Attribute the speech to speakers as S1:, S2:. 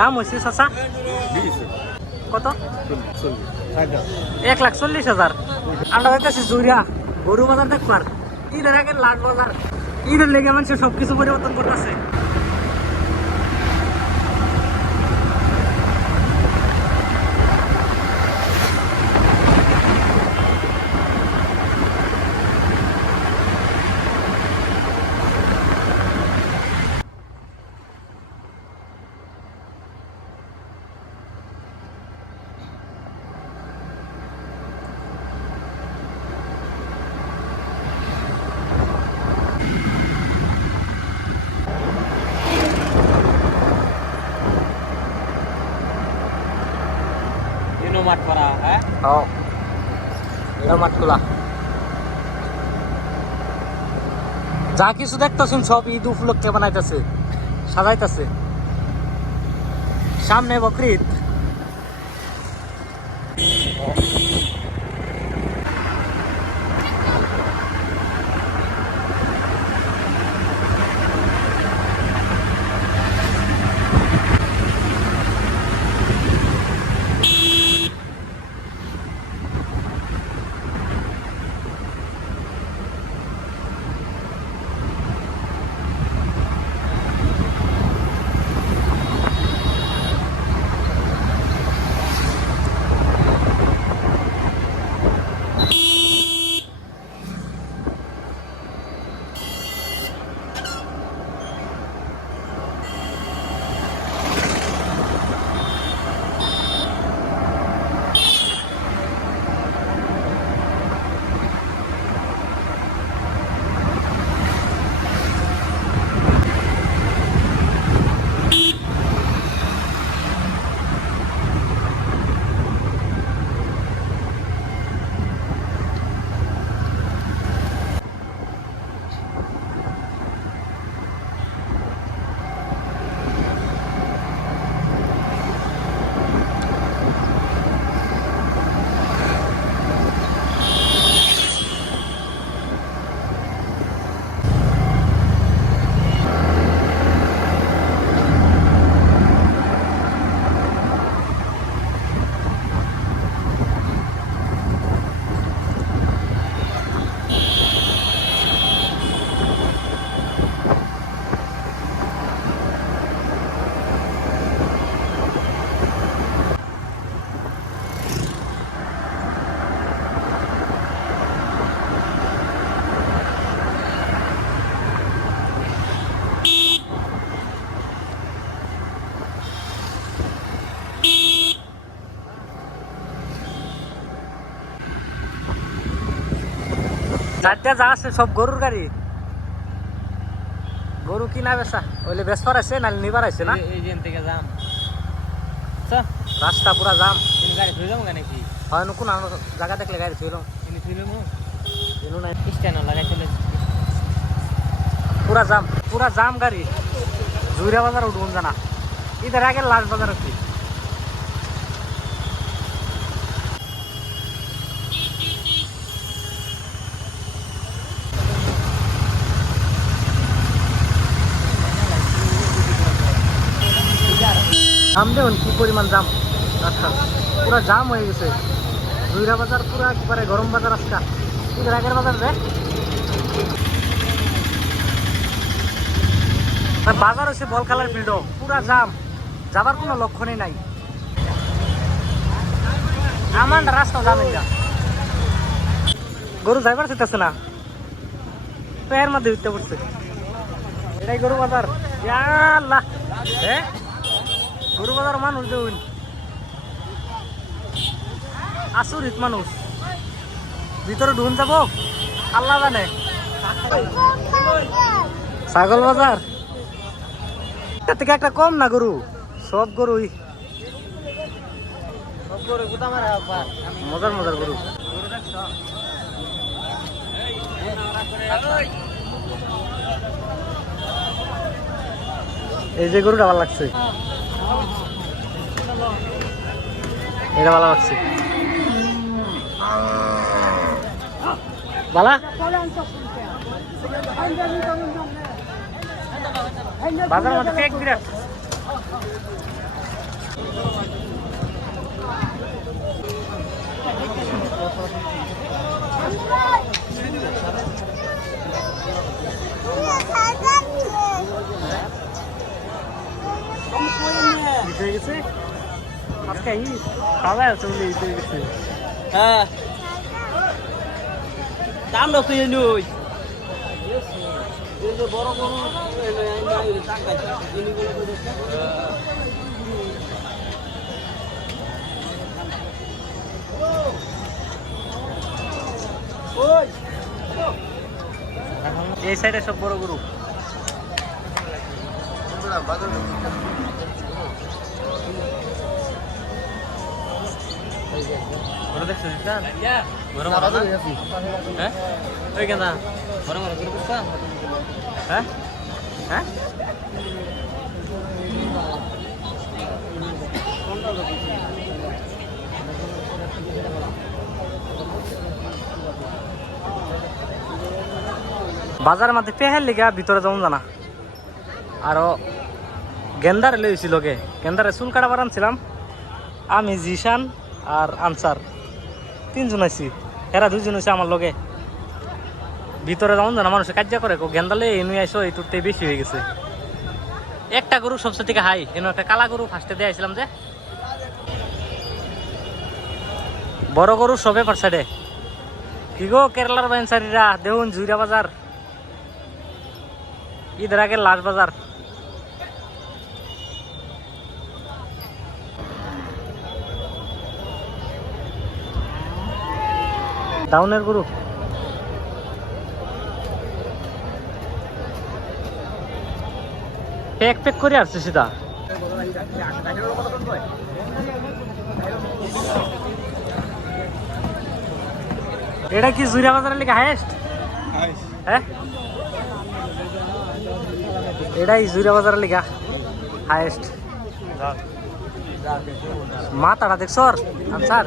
S1: দাম হয়েছে চাচা? কত? এক লাখ চল্লিশ হাজার। আমরা হইতেছি জুরিয়া গরু বাজার দেখবার ঈদের আগে লাট বাজার। ঈদের লেগে মানুষ সবকিছু পরিবর্তন করতেছে।
S2: মাঠ করা হ্যাঁ?
S1: হ্যাঁ। মাঠ খোলা। যা কিছু দেখতেছেন সব ঈদ উপলক্ষে বানাইতেছে, সাজাইতেছে। সামনে বকরিদ। চারটা যা আছে সব গরুর গাড়ি। গরু কিনা বেচা ওইলে বেচবার আছে নাহলে নিবার আছে না?
S2: এই যেন থেকে যাম।
S1: রাস্তা পুরা জাম
S2: গাড়ি ধুই যাব নাকি?
S1: হয় নুকুন জায়গা দেখলে গাড়ি থইল
S2: তুমি ধুইলে মু
S1: এনু নাই।
S2: স্ট্যান্ড লাগাই চলে
S1: পুরা জাম পুরা জাম গাড়ি। জুরিয়া বাজার উঠবন জানা ইধার আগে লাস্ট বাজার কি জাম দেখুন কি পরিমাণ জাম? রাস্তা পুরা জাম হয়ে গেছে। জুইরা বাজার পুরা একবারে গরম বাজার রাস্তা ঈদের আগের বাজার রে। বাজার হচ্ছে বল খেলার ফিল্ড পুরা জাম। যাবার কোনো লক্ষণই নাই। আমার রাস্তা জামেন যা গরু যাইবার চাইতেছে না। পেয়ের মধ্যে উঠতে পড়ছে। এটাই গরু বাজার। আল্লাহ হ্যাঁ গরু বাজার মানুষ দেখুন আসুরিত মানুষ। ভিতরে ঢুন যাব আল্লাহ জানে। ছাগল বাজার? এর থেকে একটা কম না গরু? সব গরুই। মজার মজার গরু।
S2: গরু
S1: এই যে গরুটা ভালো লাগছে। এটা ভালো লাগছে। বালা? বাজার মধ্যে বিরাট। হয়ে গেছে। আজকে খাওয়া আছে বলে ঈদ হয়ে গেছে।
S2: হ্যাঁ। দাম তুই নই বড় বড়
S1: এই সাইডে সব বড় গরু।
S2: বড় দেখছ বড় বড় না? হ্যাঁ? ওই কেন। বড় বড় করে বুঝতাম
S1: হ্যাঁ? হ্যাঁ? বাজারের মধ্যে পেহের লিগা ভিতরে যেমন জানা। আরও গেন্দারে লইছিল গে। গেন্দারে চুল কাটাবার আনছিলাম। আমি জিশান আর আনসার। তিনজন আছি এরা দুজন হয়েছে আমার লগে। ভিতরে যেমন জানা মানুষের কার্য করে গেন্দালে এনুই আইসো এইটুতে বেশি হয়ে গেছে। একটা গরু সবচেয়ে থেকে হাই, এনে একটা কালা গরু ফার্স্টে দিয়ে আইছিলাম যে। বড় গরু সবে পার সাইডে। কি গো কেরালার বেঞ্চারিরা দেখুন জুইরা বাজার। ঈদের আগে লাস্ট বাজার। ডাউনের গরু প্যাক প্যাক করে আসছে সিধা এটা কি জুরিয়া বাজারের লিখে হাইয়েস্ট হ্যাঁ এটাই জুরিয়া বাজারের লিখা হাইয়েস্ট মাথাটা দেখছ আনসার